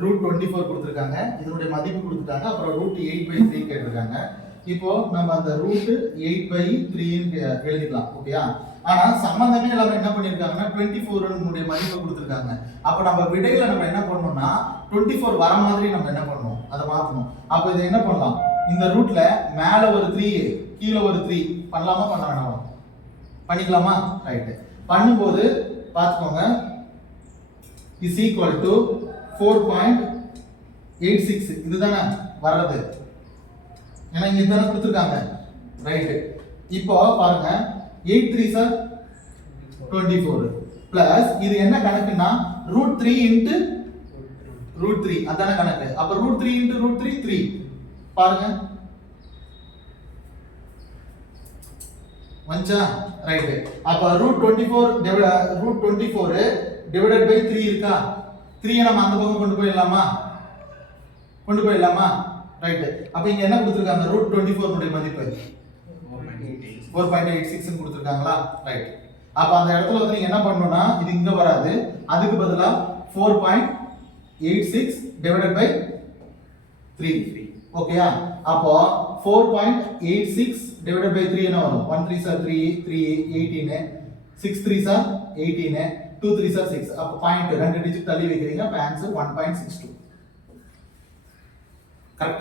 Root 24 கொடுத்துருக்காங்க, இதனுடைய மதிப்பு கொடுத்துட்டாங்க, அப்புறம் ரூட் 8/3 கேட்டிருக்காங்க. இப்போ நம்ம அந்த ரூட் 8/3 எழுதிக்கலாம். ஓகேயா? ஆனா சம்பந்தமே இல்லாம என்ன பண்ணிருக்காங்கன்னா 24 மதிப்பை கொடுத்துருக்காங்க. அப்ப நம்ம விடையில நம்ம என்ன பண்ணணும்னா 24 வர மாதிரி நம்ம என்ன பண்ணணும், அதை மாத்தணும். அப்ப இதை என்ன பண்ணலாம், இந்த ரூட்ல மேல ஒரு 3 கீழே ஒரு 3 பண்ணலாமா பண்ண வேணாமா? பண்ணிக்கலாமா? ரைட். பண்ணும்போது பார்த்துக்கோங்க, is equal to 4.86 இதுதானே வர்றது, ஏன்னா இங்க தானே கொடுத்துருக்காங்க. ரைட். இப்போ பாருங்க 8 3s are 24 பிளஸ் இது என்ன கணக்குன்னா √3 into √3 அதான கணக்கு. அப்ப √3 into √3 3 பாருங்க வந்துச்சா? ரைட். அப்ப √24 டிவைடட் பை 3 இருக்கா? 3 நம்ம அந்த பக்கம் கொண்டு போயிடலாமா? ரைட். அப்ப இங்க என்ன கொடுத்திருக்காங்க, √24 உடைய மதிப்பு 4.86 கொடுத்திருக்காங்களா? ரைட். அப்ப அந்த இடத்துல வந்து நீங்க என்ன பண்ணனும்னா இது இங்க வராது, அதுக்கு பதிலா 4.86 டிவைடட் பை 3. ஓகேயா? அப்போ 4.86 டிவைடட் பை 3 என்ன வரும்? 1 3s are 3 3 18 6 3s are 18 2 3s are 6. அப்ப பாயிண்ட் 2 டிஜிட் தள்ளி வைக்கிறீங்க. அப்ப ஆன்சர் 1.62. கரெக்ட்.